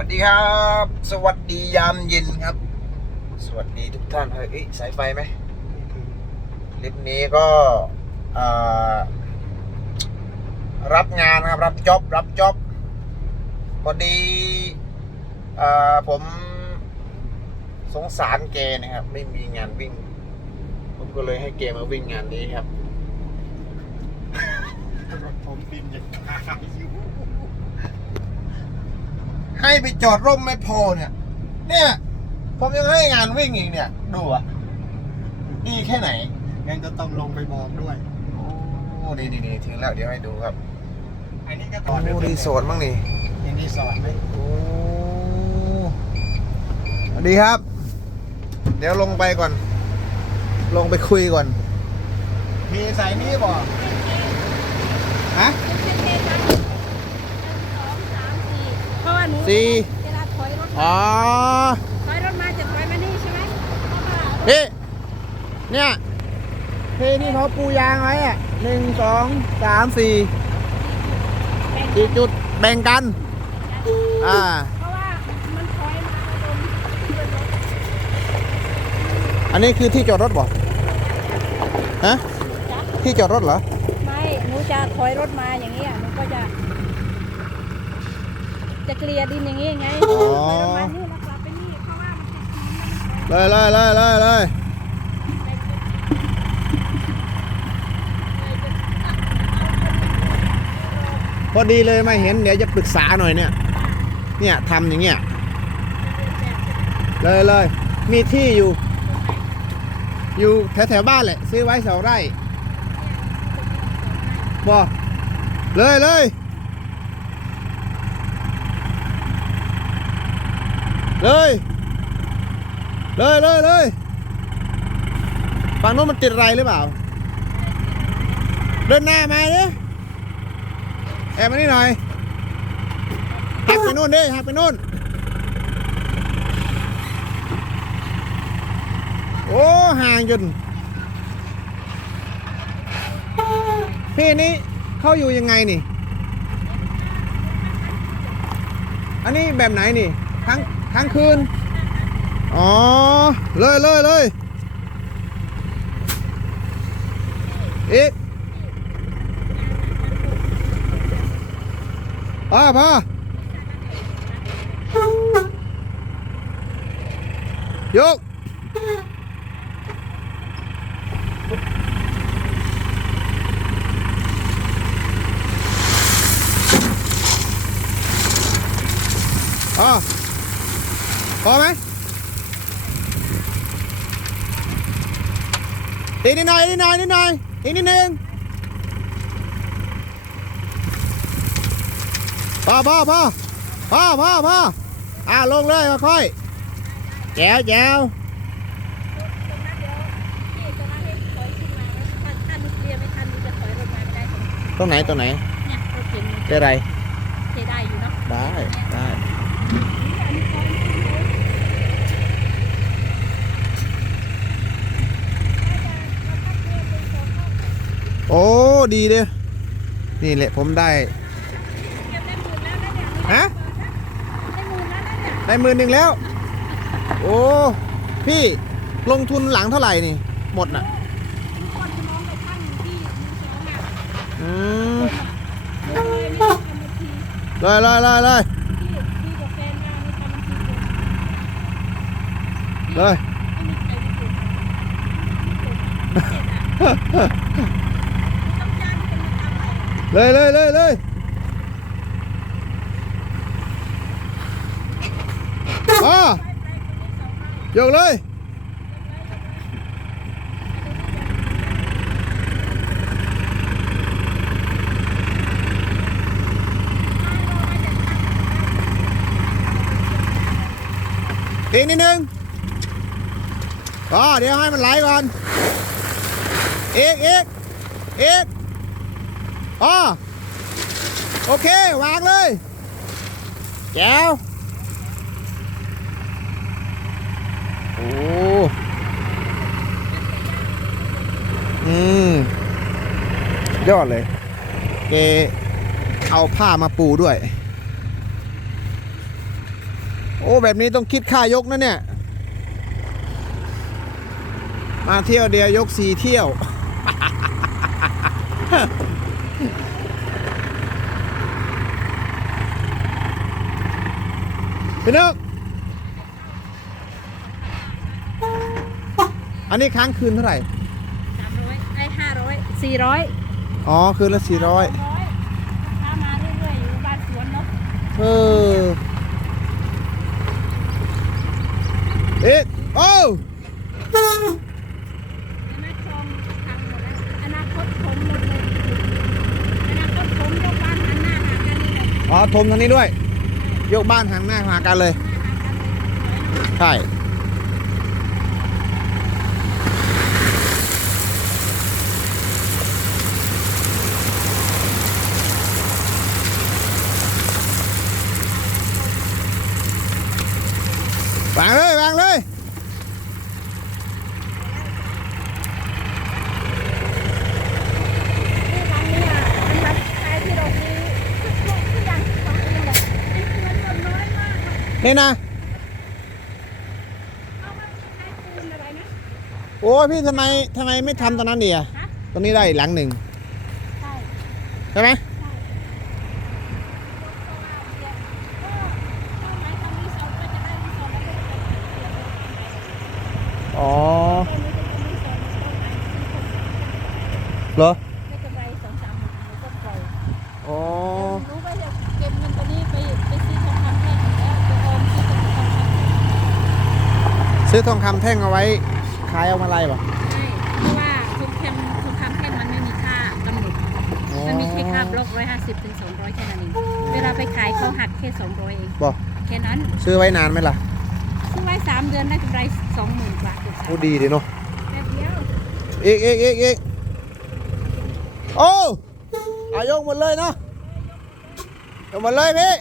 วัสดีครับ สวัสดียามเย็นครับ สวัสดีทุกท่านเฮ้ยสายไฟไหมคลิปนี้ก็รับงานครับ รับจ็อบรับจ็อบพอดีอผมสงสารแกนะครับ ไม่มีงานวิ่ง ผมก็เลยให้แกมาวิ่งงานนี้ครับผมบินยังตายอยู่ ให้ไปจอดร่มไม่พอเนี่ย เนี่ยผมยังให้งานวิ่งอีกเนี่ย ดูอะดีแค่ไหนงั้นก็ต้องลงไปบอกด้วย โอ้นี่นี่นี่ถึงแล้วเดี๋ยวให้ดูครับอันนี้ก็โอ้รีสอร์ทมั้งนี่ยังรีสอร์ทไหมโอ้สวัสดีครับ เดี๋ยวลงไปก่อน ลงไปคุยก่อนมีสายนี้บอกฮะ เพราะว่าหนู สี่เวลาถอยรถอ๋อถอยรถมาจะถอยมานี่ใช่ไหมพี่เนี่ยพี่นี่เขาปูยางไว้อะหนึ่งสองสามสี่สี่จุดแบ่งกัน อ่าเพราะว่ามันถอยมาโดนเพื่อนรถอันนี้คือที่จอดรถบ่ฮะจ๊ะที่จอดรถเหรอ ไม่ หนูจะถอยรถมาอย่างนี้อะหนูก็จะ จะเกลี่ยดินอย่างนี้ไงอ๋อถอยรถมานี่แล้วกลับไปนี่เพราะว่ามันติดดินมันถอยเลยเลยเลยเลยเลยพอดีเลยมาเห็นเดี๋ยวจะปรึกษาหน่อยเนี่ย เนี่ยทำอย่างเงี้ยเลยเลยมีที่อยู่ อยู่แถวแถวๆบ้านแหละซื้อไว้สองไร่บอเลยเลย เลย เลยเลยเลยฝั่งโน้นมันติดอะไรหรือเปล่า เดินหน้ามาเนี่ยแอบมานี่หน่อยหักไปโน่นดิหักไปโน่น โอ้ห่างจนพี่นี่เขาอยู่ยังไงนี่ อันนี้แบบไหนนี่ ทั้ง ทั้งคืน อ๋อ เลยเลยเลยอีกพ่อพ่อยกอ๋อพอไหมอีกนิดหน่อยอีกนิ ดหน่อยนิดหน่อยอีกนิดนึงพอพอพอพอพอพออ่าลงเลยค่อยๆแจ๋วแจ๋ว พี่จะมาให้ถอยขึ้นมาถ้าถ้าหนูเกลี่ยไม่ทันหนูจะถอยรถมาไม่ได้ ตรงไหนตรงไหน เนี่ยรถเข็นหนู เจออะไร เทได้อยู่เนาะ ได้ อ้ดีเลยนี่แหละผมได้เก็บได้หมื่นแล้วนะเนี่ยฮะได้หมื่นแล้วนะเนี่ยได้หมื่นหนึ่งแล้ว โอ้ พี่ลงทุนหลังเท่าไหร่นี่ หมดน่ะอืมเลยเลยเลยเลยเลย เลยเลยเลยเลยอ๋อยกเลยอีกนิดนึงอ๋อเดี๋ยวให้มันไหลก่อนอีกอีกอีก อ๋อโอเค วางเลยแจวโอ้อืม ยอดเลยเกเอาผ้ามาปูด้วย โอ้ แบบนี้ต้องคิดค่ายกนะเนี่ย มาเที่ยวเดียวยกสี่เที่ยว พี่นึกอันนี้ค้างคืนเท่าไหร่ สามร้อยไอ้ห้าร้อยสี่ร้อยอ๋อ คืนละสี่ร้อยถ้ามาเรื่อยๆอยู่บ้านสวนเนาะเออ เอ๊ะโอ้เห็นไหมคลองทำหมดแล้วอนาคตผมหมดเลยอนาคตผมยกบ้านหันหน้าหากันนี่แหละอ๋อ ทมทางนี้ด้วย ยกบ้านหันหน้าหากันเลยหน้าหากันเลยใช่ วางเลยวางเลย นี่หลังเนี่ยมันมาขายที่เราซื้อทุกทุกทุกอย่างทุกของเองเลยเป็นเงินหมดน้อยมากค่ะ นี่นะเอามาใช้ปูนอะไรนะโอ้ยพี่ทำไมทำไมไม่ทำตอนนั้นดีอะฮะตรงนี้ได้อีกหลังหนึ่งใช่ใช่ไหมใช่ก็ก็ไม้ทำรีสอร์ทก็จะได้รีสอร์ทแล้วก็จะได้เสียเซื้อทองคำแท่งเอาไว้ขายเอามาอะไรป่ะใช่เพราะว่าทองแท่งทองคำแท่งมันไม่มีค่ากำหนดมันมีแค่ค่าบล็อกร้อยห้าสิบถึงสองร้อยแค่นั้นเองเวลาไปขายเขาหักแค่สองร้อยเองบอกแค่นั้นซื้อไว้นานไหมล่ะซื้อไว้สามเดือนได้กำไรสองหมื่นกว่าเกือบสามโอ้ดีดีเนาะแป๊บเดียวอีกอีกอีกอีกโอ้อายกหมดเลยเนาะยกหมดเลยพี่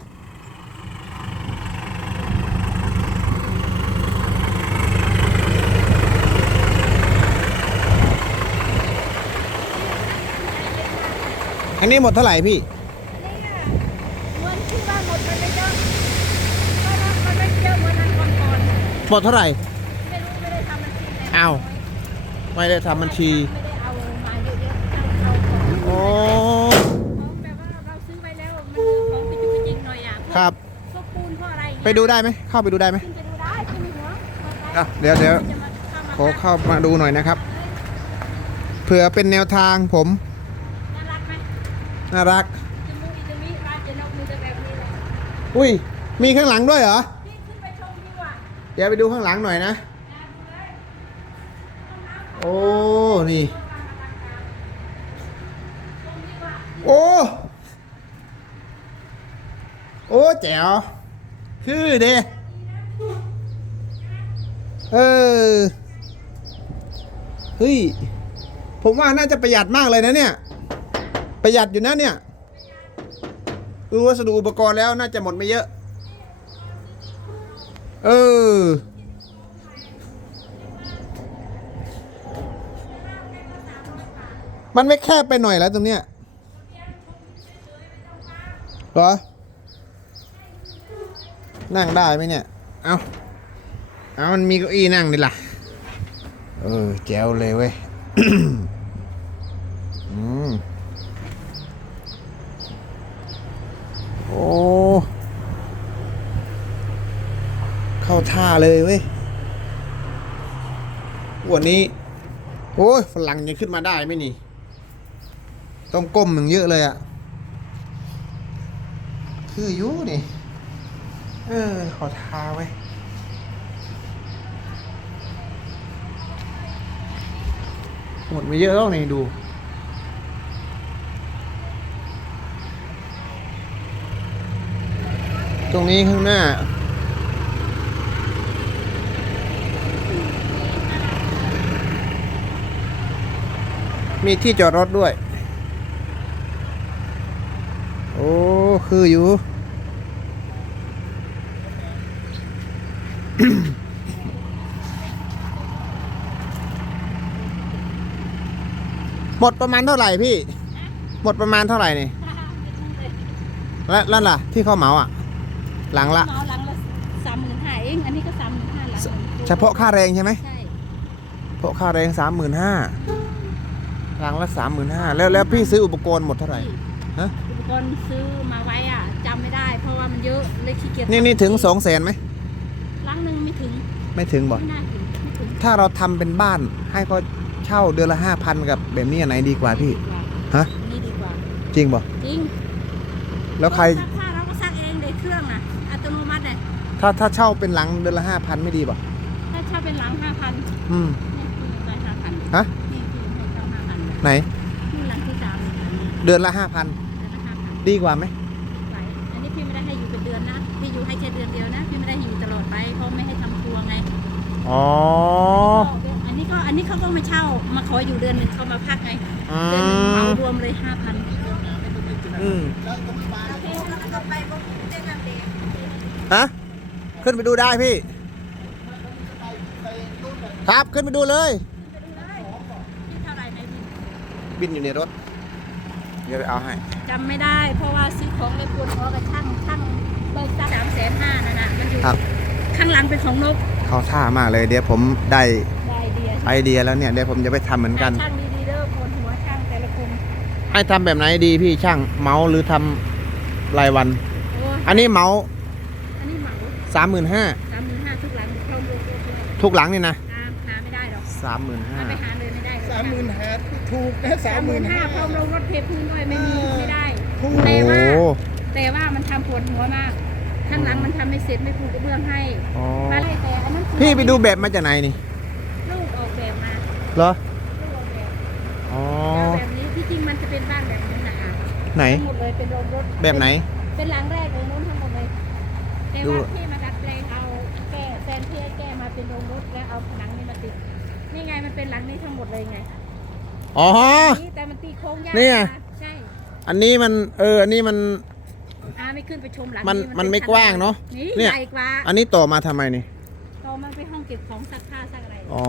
อันนี้หมดเท่าไหร่พี่นี่อะเงินที่ว่าหมดมันไม่เยอะก็นะมันไม่เยอะเหมือนอันก่อนหมดเท่าไหร่ ๆไม่รู้ไม่ได้ทำบัญชีเลยอ้าว ไม่ได้ทำบัญชี ไม่ได้เอามาเยอะๆเอาเอาของอ๋อของแบบว่าเราซื้อไว้แล้วมันคือของกระจุกกระจิกหน่อยอะพวกครับ พวกปูนพวกอะไรอย่างเงี้ยไปดูได้ไหม เข้าไปดูได้ไหมขึ้นไปดูได้ขึ้นหัวมาไปอะเดี๋ยวเดี๋ยวจะมาเข้ามาขอเข้ามาดูหน่อยนะครับ เผื่อเป็นแนวทางผมน่ารักไหม น่ารักจมูกอีจมูกร้านเจนกมีแต่แบบนี้เลยอุ้ย มีข้างหลังด้วยเหรอพี่ขึ้นไปชมดีกว่าเดี๋ยวไปดูข้างหลังหน่อยนะ โอ้ นี่ โอ้ โอ้แจ๋ว คือเด้เออ เฮ้ย ผมว่าน่าจะประหยัดมากเลยนะเนี่ย ประหยัดอยู่นะเนี่ยดูวัสดุอุปกรณ์แล้วน่าจะหมดไม่เยอะ เออ มันไม่แคบไปหน่อยแล้วตรงเนี้ยหรอ นั่งได้ไหมเนี่ย เอาเอามันมีเก้าอี้นั่งดิล่ะ เออ แจ๋วเลยเว้ย อืม โอ้ เข้า ท่าเลยเว้ยวันนี้ โอ้ยฝรั่งยังขึ้นมาได้ไหมนี่ ต้องก้มหนึ่งเยอะเลยอะ่ะ คืออยู่นี่ เออ ขอท่าไว้หมดไม่เยอะแล้วนี่ดูตรงนี้ข้างหน้า มีที่จอดรถด้วย โอ้ คืออยู่ หมดประมาณเท่าไหร่พี่ หมดประมาณเท่าไหร่นี่แล้วแล้วล่ะ ที่เขาเหมาอะ หลังละเหมาหลังละสามหมื่นห้าเอง อันนี้ก็สามหมื่นห้าหลังหนึ่งเฉพาะค่าแรงใช่ไหมใช่เฉพาะค่าแรงสามหมื่นห้า หลังละสามหมื่นห้าแล้วแล้วพี่ซื้ออุปกรณ์หมดเท่าไหร่ฮะอุปกรณ์ซื้อมาไว้อะจำไม่ได้ เพราะว่ามันเยอะเลยขี้เกียจนี่นี่ถึงสองแสนไหมหลังหนึ่งไม่ถึงไม่ถึงบอกไม่น่าถึงไม่ถึงถ้าเราทำเป็นบ้านให้เขาเช่าเดือนละห้าพันกับแบบนี้อันไหนดีกว่าพี่ ฮะ นี่ดีกว่าจริงบ่จริงแล้วใครซักผ้าเราก็ซักเองในเครื่องน่ะอัตโนมัติเลยถ้าถ้าเช่าเป็นหลังเดือนละห้าพันไม่ดีบ่ถ้าเช่าเป็นหลังห้าพันอืมนี่คือไปห้าพันฮะ ไหนนี่หลังที่สามเลยนะเดือนละห้าพันเดือนละห้าพันดีกว่าไหมไหวอันนี้พี่ไม่ได้ให้อยู่เป็นเดือนนะ พี่อยู่ให้แค่เดือนเดียวนะ พี่ไม่ได้ให้อยู่ตลอดไปเพราะไม่ให้ทำครัวไงอ๋ออันนี้ก็อันนี้เขาก็มาเช่า มาขออยู่เดือนหนึ่งเขามาพักไง อืเดือนหนึ่งเหมมารวมเลยห้าพันอืมฮะขึ้นไปดูได้พี่ ครับขึ้นไปดูเลย ที่เท่าไหร่ไหนพี่ บินอยู่ในรถ เดี๋ยวไปเอาให้ จำไม่ได้เพราะว่าซื้อของในปวดหัวกับช่างช่างเบิกสามแสนห้านั่นน่ะมันอยู่ครับ ข้างหลังเป็นของนกเขาท่ามากเลยเดี๋ยวผมได้ได้เดียไอเดียแล้วเนี่ยเดี๋ยวผมจะไปทำเหมือนกัน ช่างดีๆเด้อปวดหัวช่างแต่ละคนให้ทำแบบไหนดีพี่ช่างเมาส์หรือทำรายวัน โอ้ยอันนี้เมาส์อันนี้เหมาสามหมื่นห้าสามหมื่นห้าทุกหลังเข้าโลโก้เลยทุกหลังนี่นะหาหาไม่ได้หรอกสามหมื่นห้าหาไปหาเลามหมื่นห้าถูกนะสาสามมหหมื่มื่นนห้าห้าพร้อมลงรถเทพื้นด้วยไม่มีไม่ได้ ถูก โอ้แต่ว่าโหแต่ว่ามันทำปวดหัวมาก ข้างหลังมันทำไม่เสร็จไม่ปูกระเบื้องให้อ๋อมาเลยแต่อันนั้นคือพี่ไปดูแบบมาจากไหนนี่ลูกออกแบบมาเหรอลูกออกแบบอ๋อแล้วแบบนี้ที่จริงมันจะเป็นบ้านแบบนี้นะไหนทั้งหมดเลยเป็นโรงรถแบบไหน เป็นหลังแรกเลยนู้นทั้งหมดเลยแต่ดู ว่าพี่มาดัดแปลงเอาแก้แซนที่ให้แก้มาเป็นโรงรถแล้วเอาผนังนี่มาติด นี่ไงมันเป็นหลังนี้ทั้งหมดเลยไงอ๋อ นี่แต่มันตีโค้งยากเนี่ยใช่อันนี้มันเออ อันนี้มันอาไม่ขึ้นไปชมหลังมันมันไม่เป็กว้างเนอะนี่เนี่ยใหญ่กว่าอันนี้ต่อมาทำไมนี่ต่อมันไปห้องเก็บของซักผ้าซักอะไรอ๋อ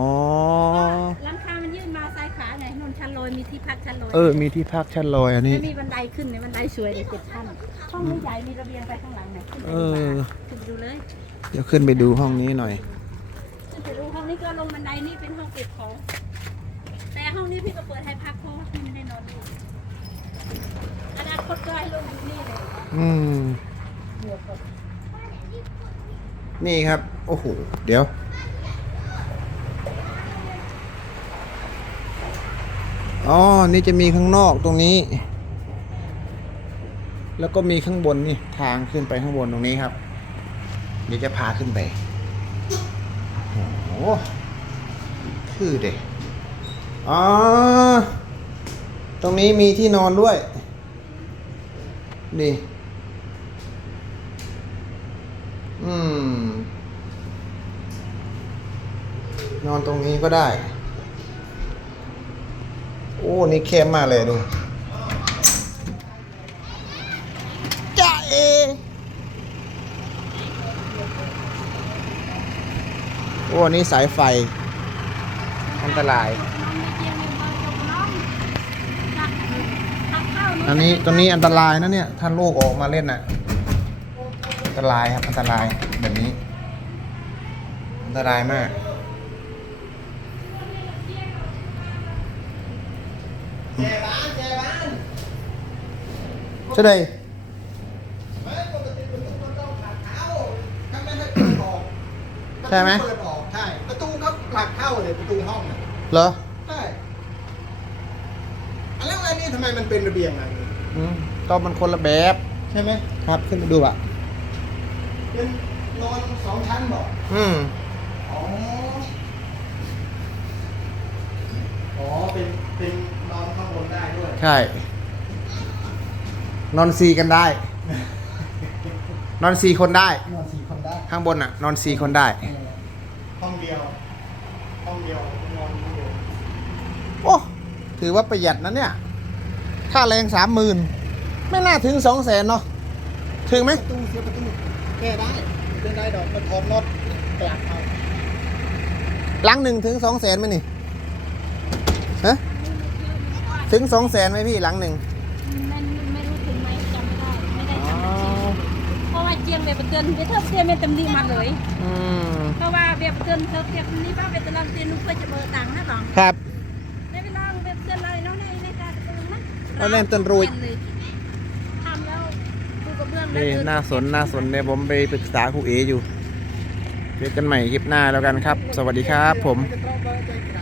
หลังคามันยื่นมาซ้ายขวาไงนนชั้นลอยมีที่พักชั้นลอยเออ มีที่พักชั้นลอยอันนี้ ไม่มีบันไดขึ้นเนี่ยบันไดสวยเลยเจ็ดชั้นห้องนี้ใหญ่มีระเบียงไปข้างหลังเนี่ยขึ้นไปเอดูอมาขึ้นไปดูเลย เดี๋ยวขึ้นไปดูห้องนี้หน่อยขึ้น ไปดูห้องนี้ก็ลงบันไดนี่เป็นห้องเก็บของ แต่ห้องนี้พี่ก็เปิดให้พักเพราะว่าพี่ไม่ได้นอนดูอนาคตก็ให้ลงอยู่นี่เลยอืม นี่ครับ โอ้โห เดี๋ยว อ๋อ นี่จะมีข้างนอกตรงนี้ แล้วก็มีข้างบนนี่ ทางขึ้นไปข้างบนตรงนี้ครับ เดี๋ยวจะพาขึ้นไป โอ้โห คือเด็กอ๋อ ตรงนี้มีที่นอนด้วย นี่ อืม นอนตรงนี้ก็ได้ โอ้ นี่แคบมากเลยดูจ้าเอ โอ้นี่สายไฟ อันตราย อันนี้ตรงนี้อันตรายนะเนี่ย ถ้าลูกออกมาเล่นน่ะ อันตรายครับ อันตรายแบบนี้ อันตรายมากใช่ไห เข้าเลยประตูห้องน่ะเหรอใช่อันแล้วอันนี้ทำไมมันเป็นระเบียงอะไรอืมก็มันคนละแบบใช่ไหมครับขึ้นไปดูอะ เป็นนอนสองชั้นบอกอืมอ๋อ อ๋อ เป็น เป็นนอนข้างบนได้ด้วย ใช่ นอนซีกันได้ นอนซีคนได้ นอนสี่คนได้ข้างบนอะ นอนซีคนได้เออห้องเดียว ห้องเดียวนอนข้างบนโอ้ ถือว่าประหยัดนะเนี่ย ค่าแรงสามหมื่นไม่น่าถึงสองแสนเนาะ ถึงไหม ประตูเสียประตูแก้ได้แก้ได้ดอกมันถอดน็อตกลับเอาหลังหนึ่งถึงสองแสนไหมนี่ฮะถึงสองแสนไหมพี่หลังหนึ่งมันไม่รู้ถึงไหมจำไม่ได้ไม่ได้จำบัญชีเพราะราะว่าเจียงเบบเตือนเบเทิบเตียนเป็นตำหนิมาเลย อืม เพราะว่าเบบเตือนเทิบเตียนนี้ป้าเบบตะลังเตียนนุ๊กเพื่อจะเบอร์ตังค์นะหรอครับไม่ไปลองเบบเตือนเลยน้องในในการเตือนนะเอาเล่นเตือนรุยทำแล้วดูกระเบื้องนี่น่าสนน่าสนเนี่ยผมไปปรึกษาครูเออยู่เจอกันใหม่คลิปหน้าแล้วกันครับ สวัสดีครับผม จะต้องไปใจ